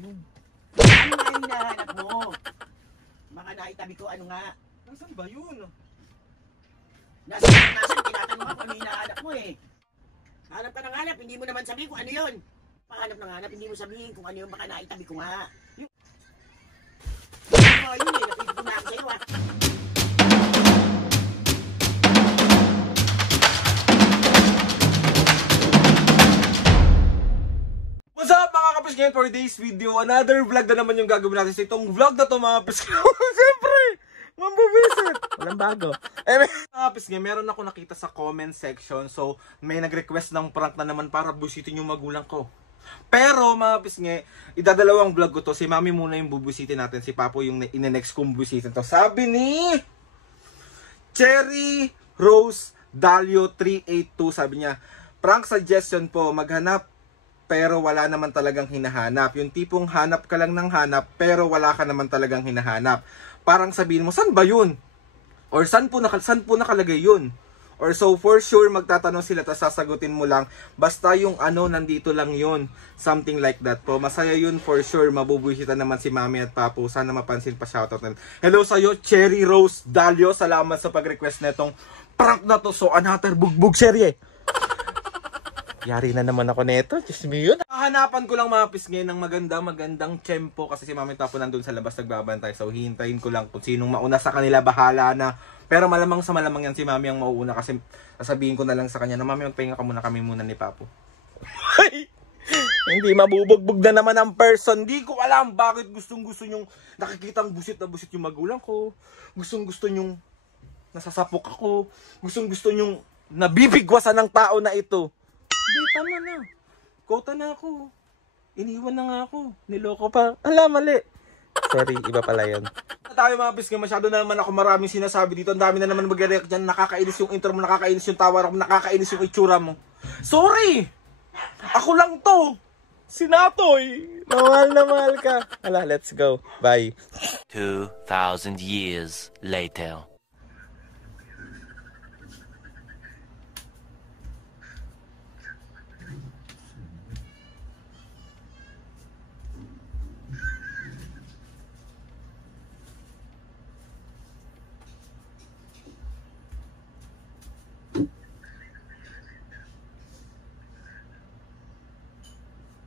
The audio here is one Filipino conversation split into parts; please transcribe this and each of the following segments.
yun? Ano nga yung hinahanap mo? Baka naitabi ko ano nga. Nasaan ba yun? Nasaan, tinatanong ako ano yung hinahanap mo eh. Hanap ka ng hanap, hindi mo naman sabihin kung ano yun. Pahanap ng hanap, hindi mo sabihin kung ano yun, baka naitabi ko nga. Yung... yun eh, napigil ko na ako sa'yo ah. What's up mga kapis? Ngayon for today's video, another vlog na naman yung gagawin natin sa itong vlog na to mga kapis. Siyempre, mambubisit. Walang bago. Mga kapis, meron ako nakita sa comment section. So, may nag-request ng prank na naman para busitin yung magulang ko. Pero mga kapis, idadalawang vlog ko to. Si mami muna yung bubusitin natin. Si papo yung ine-next kong busitin to. Sabi ni Cherry Rose Dalio 382, sabi niya, prank suggestion po, maghanap pero wala naman talagang hinahanap. Yung tipong hanap ka lang ng hanap, pero wala ka naman talagang hinahanap. Parang sabihin mo, saan ba yun? Or saan po nakalagay yun? Or so for sure, magtatanong sila, tapos sasagutin mo lang, basta yung ano, nandito lang yun. Something like that po. Masaya yun for sure. Mabubuhita naman si Mami at Papo. Sana mapansin pa, shoutout na. Hello sa'yo, Cherry Rose Dalio. Salamat sa pag-request na itong prank na to. So, another bugbog serye. Yari na naman ako neto, just me yun. Hahanapan ko lang mga pisngin ng magandang tiyempo kasi si Mami Tapo nandun sa labas nagbabantay. So hihintayin ko lang kung sinong mauna sa kanila, bahala na. Pero malamang sa malamang yan si Mami ang mauuna kasi sasabihin ko na lang sa kanya na Mami, magpahinga ka muna, kami muna ni Papo. Hindi mabubugbog na naman ang person. Hindi ko alam bakit gustong-gusto nyong nakikitang busit na busit yung magulang ko. Gustong-gusto nyong nasasapok ako. Gustong-gusto nyong nabibigwasan ng tao na ito. Hindi, tama na. Kota na ako. Iniwan na nga ako. Niloko pa. Ala, mali. Sorry, iba pala yun. Tayo mga pisngi, masyado na naman ako maraming sinasabi dito. Ang dami na naman mag-react dyan. Nakakainis yung intro mo, nakakainis yung tawa mo, nakakainis yung itsura mo. Sorry! Ako lang to. Sinatoy. Mahal na mahal ka. Ala, let's go. Bye. 2,000 years later.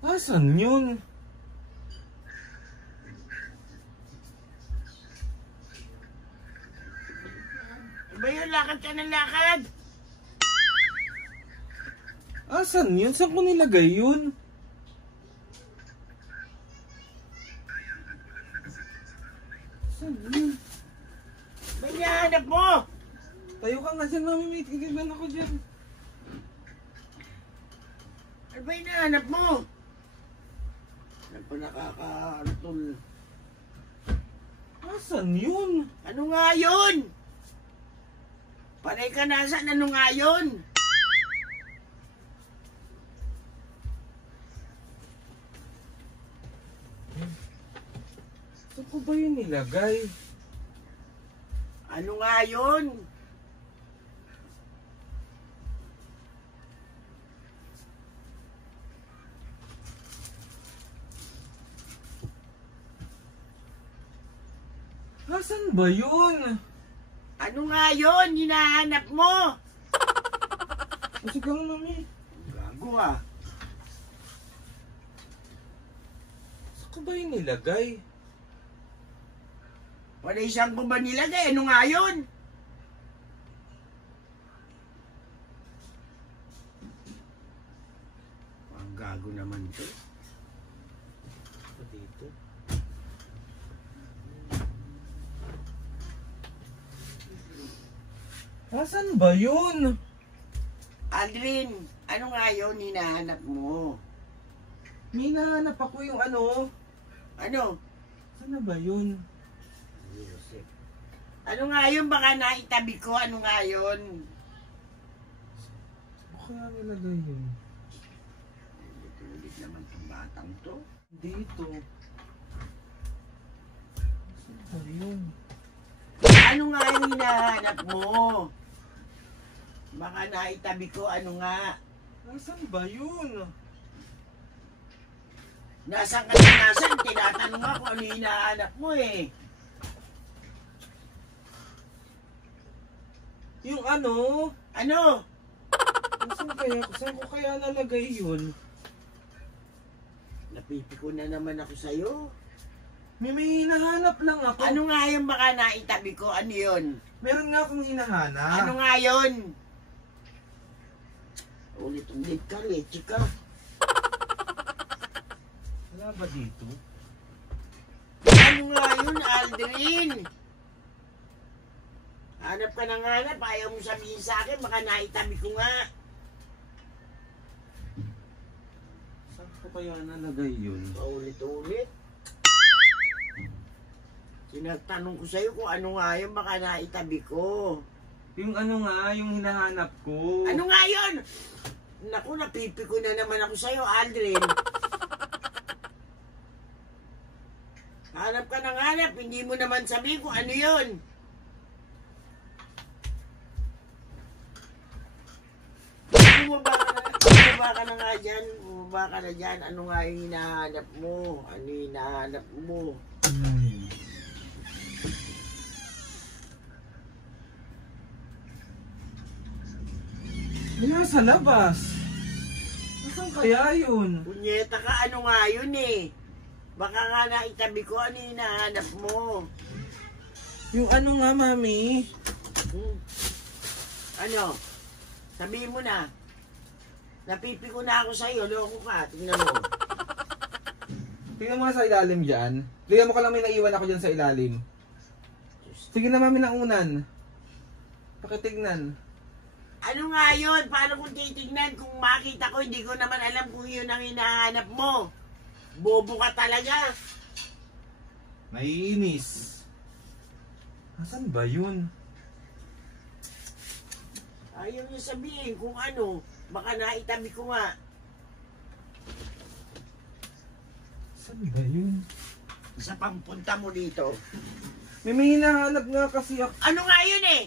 Asan yun? Ba yun, lakad ka ng lakad? Asan yun? Saan ko nilagay yun? Asan yun? Ba hinahanap mo? Tayo ka nga dyan, Mami. May tigilan ako dyan. Ano ba hinahanap mo? Ano pa nakakaratol? Asan yun? Ano nga yun? Panay ka nasan, ano nga yun? Saan ko ba yun nilagay? Ano nga yun? Asan ba yun? Ano nga yun? Hinahanap mo? Kasi ka nga, Mami. Gago ah. Saan ko ba yun nilagay? Wala isang ko ba nilagay? Ano nga yun? Ang gago naman ito. Dito. Asan ba yun? Aldrin, ano nga yun hinahanap mo? May nahanap ako yung ano. Ano? Saan na ba yun? Ano nga yun? Baka naitabi ko. Ano nga yun? Saan ko kaya nilagay yun? Ulit naman itong batang to. Dito. Saan ba yun? Ano nga yung hinahanap mo? Baka naitabi ko. Ano nga? Nasaan ba yun? Nasaan ka na nasaan? Tinatanong ako ano yung hinahanap mo eh. Yung ano? Ano? Saan ko kaya nalagay yun? Napipiko na naman ako sa'yo. May hinahanap lang ako. Ano nga yung baka naitabi ko? Ano yun? Meron nga akong hinahanap. Ano nga yun? Ulit-ulit ka, leche ka. Wala ba dito? Ano nga yun, Aldrin? Hanap ka ng hanap, ayaw mo sabihin sa akin, baka naitabi ko nga. Saan ko kaya nalagay yun? Paulit-ulit. Sinatanong ko sa'yo kung ano nga yun, baka naitabi ko. Yung ano nga, yung hinahanap ko. Ano nga yun? Naku, napipiko na naman ako sa'yo, Aldrin. Hanap ka ng hanap, hindi mo naman sabihin kung ano yun. Bumaba ka na nga dyan. Bumaba ka na dyan. Ano nga yung hinahanap mo? Ano yung hinahanap mo? Nasa labas. Saan kaya yun? Punyeta ka, ano nga yun eh? Baka nga naitabi ko, ano yung hinahanap mo? Yung ano nga, mami? Ano? Sabihin mo na. Napipiko na ako sa'yo, loko ka. Tingnan mo. Tingnan mo nga sa ilalim dyan. Tingnan mo ka lang may naiwan ako dyan sa ilalim. Sige na, mami, naunan. Pakitignan. Ano nga yun? Paano kung titignan? Kung makita ko, hindi ko naman alam kung yun ang hinahanap mo. Bobo ka talaga. Naiinis. Nasaan ba yun? Ayaw niya sabihin kung ano. Baka naitabi ko nga. Saan ba yun? Sa pampunta mo dito. May hinahanap nga kasi ako. Ano nga yun eh?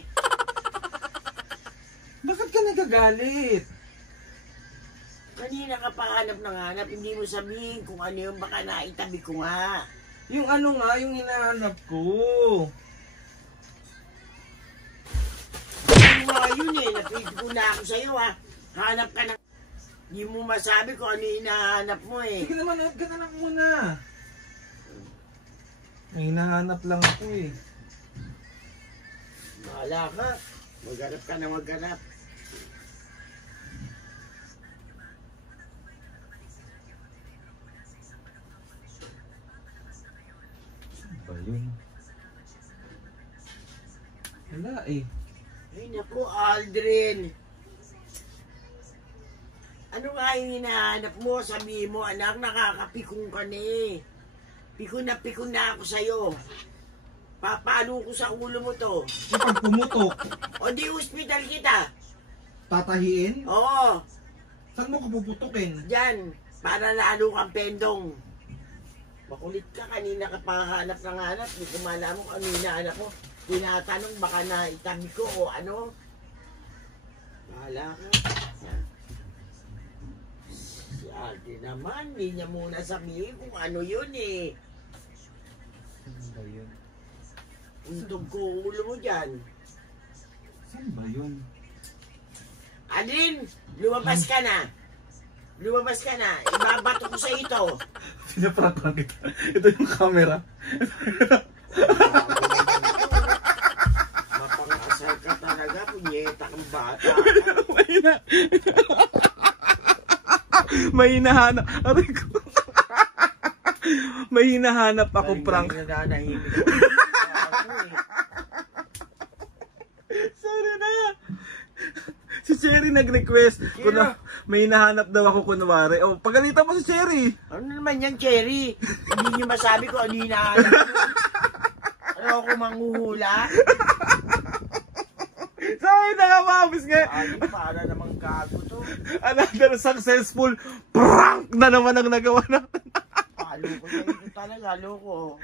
Bakit ka nagagalit? Kanina ka pa hanap ng hanap, hindi mo sabihin kung ano yung baka naitabi ko nga. Yung ano nga, yung hinahanap ko. Ano nga yun eh, napigil ko na ako sa'yo ha. Hanap ka ng... Hindi mo masabi kung ano yung hinahanap mo eh. Sige naman, huwag ka na lang muna. May hinahanap lang ako eh. Bahala ka. Maghanap ka na maghanap. Saan ba yun? Wala eh. Ay naku, Aldrin. Ano nga yung hinahanap mo? Sabihin mo, anak, nakakapikong ka na eh. Pikon na ako sa'yo. Papalo ko sa ulo mo to. Kapag pumutok, O di hospital kita. tatahiin? Oo, Saan mo ko puputukin? dyan. Para lalo kang pendong. Makulit ka, kanina ka pahanap ng hanap. Hindi ko malaman kung ano hinahanap mo. Tinatanong baka naitabi ko o ano. Bahala ka. Si Aldi naman, hindi niya muna sabihin kung ano yun eh. Saan ba yun? Untog ko ulo mo dyan. Saan ba yun? Alin, lumabas ka na. Lumabas ka na. Ibabato ko sa ito. Pinaprank lang kita. Ito yung camera. Mapang-asal ka talaga. Punyeta kang bata. May hinahanap. Aray ko. May hinahanap ako prank. Nananahimik ako eh. Sorry na. Si Cherry nag-request. May hinahanap daw ako kunwari. Oh, pagalitan mo si Cherry. Ano naman yan, Cherry? Hindi niyo masabi ko ano hinahanap mo. Ano ako manghuhula? Sorry na nga, mabis nga. Ay, para namang gago to. Another successful prank na naman ang nagawa na. Palo ko sa ito talaga, loko.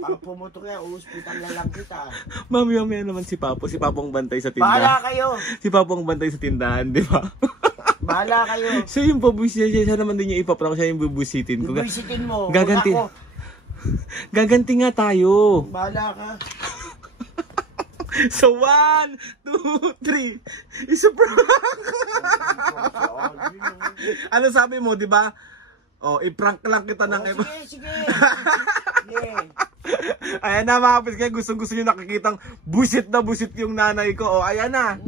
Pag pumutok yan, hospital na lang kita. Mami, naman si Papo. Si Papo ang bantay sa tindahan. Bahala kayo. Si Papo ang bantay sa tindahan, di ba? Bahala kayo. Siya yung babusitin. Siya naman din yung ipaprank. Siya yung bubusitin ko. Bubusitin mo. Gaganti. Ako. Gaganti nga tayo. Bahala ka. So, 1, 2, 3. Isa prank. Ano sabi mo, di ba? Oh, i-prank lang kita ng iba. Sige. Sige. Ayan na mga kapis, kaya gusto nyo nakikitang busit na busit yung nanay ko. Oh, ayan na.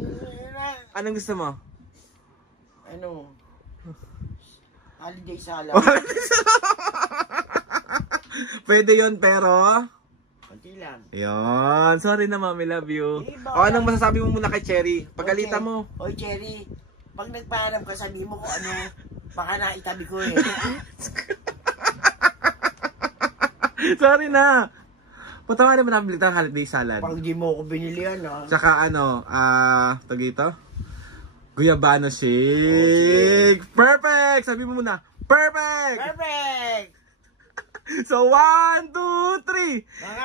Anong gusto mo? Ano? Holiday salad. Pwede yon pero... Kunti lang. Yun. Sorry na mami, love you. Diba? O, anong masasabi mo muna kay Cherry? Pagalitan mo. Oy, Cherry. Pag nagpaalam ka, sabi mo kung ano, baka naitabi ko eh. Sorry na. Patawarin mo na ng holiday salad. Pag di mo ko binili yan, ha? Tsaka ano, tagito? Guyabano shake. Perfect! Sabi mo muna, perfect! Perfect! So, 1, 2, 3. Mga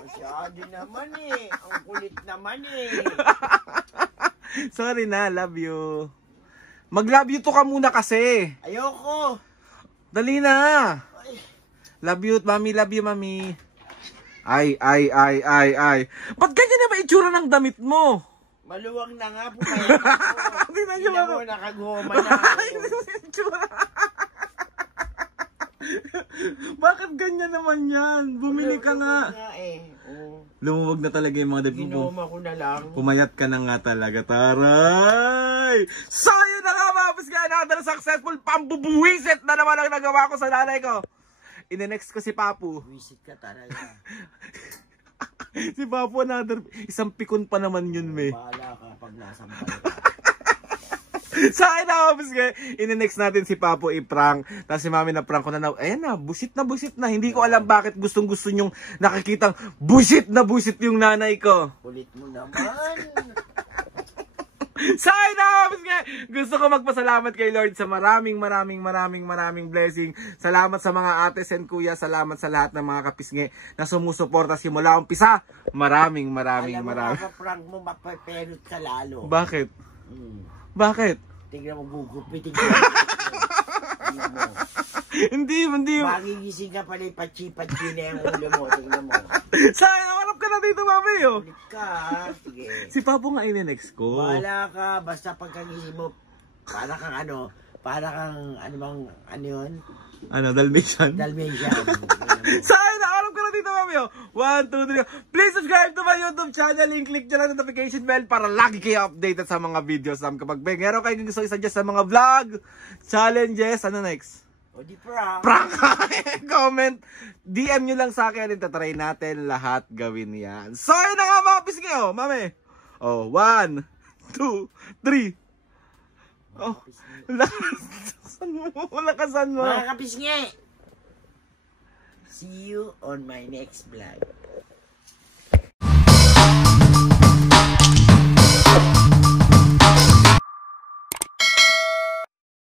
masyado naman eh. Ang kulit naman eh. Sorry na, love you. Mag-love you to ka muna kasi. Ayoko. Dali na. Ay, Love you, mami. Love you, mami. Ay. Ba't ganyan na ba itsura ng damit mo? maluwag na nga po kaya ako. Tingnan mo, nakagoma na ako. Itsura. Bakit ganyan naman yan? Bumili ka nga. Lumuwag na talaga yung mga debut mo. Ginoma ko na lang. Pumayat ka na nga talaga, taray! So yun na nga mga pisga, another successful pambubuwisit na naman ang nagawa ko sa nanay ko. Ine-next ko si Papu. Wisit ka talaga. Si Papu, another, isang pikon pa naman yun, me. Bahala ka pag nasa ka. Sa akin na, pisga, ine-next natin si Papu i-prank. Tapos si mami na prank ko na, ayan na, busit na. Hindi ko alam bakit gustong-gusto nyong nakikitang busit na busit yung nanay ko. Kulit mo naman. Sa akin na, pisga, gusto ko magpasalamat kay Lord sa maraming blessing. Salamat sa mga ates and kuya. Salamat sa lahat ng mga kapisngi na sumusuporta simula umpisa. Maraming. Alam mo, kapaprank mo, mapaperot ka lalo. Bakit? Bakit? Tingnan mo, gugupitin ko. Hindi. Magigising ka pala, pachi-pachi na yung ulo mo. Tingnan mo. Sayang, harap ka na dito, mami, oh. Ulit ka, ha? Sige. Si Papu nga ine-next ko. Wala ka, basta pagkagising mo, para kang ano yun? Dalmatian? Dalmatian. Sayang, harap ka na dito, mami, oh. 1, 2, 3. Please subscribe to my YouTube channel. Click nyo lang notification bell para lagi kayo updated sa mga videos namin. Kapag meron kayo gusto i-suggest sa mga vlog, challenges, ano next? O di prank. Prank! Comment, DM nyo lang sa akin. Itatry natin lahat gawin yan. So, yun na nga mga pisngi, oh, mami. Oh, 1, 2, 3. Oh, lakasan mo. Mga kapisngi, see you on my next vlog.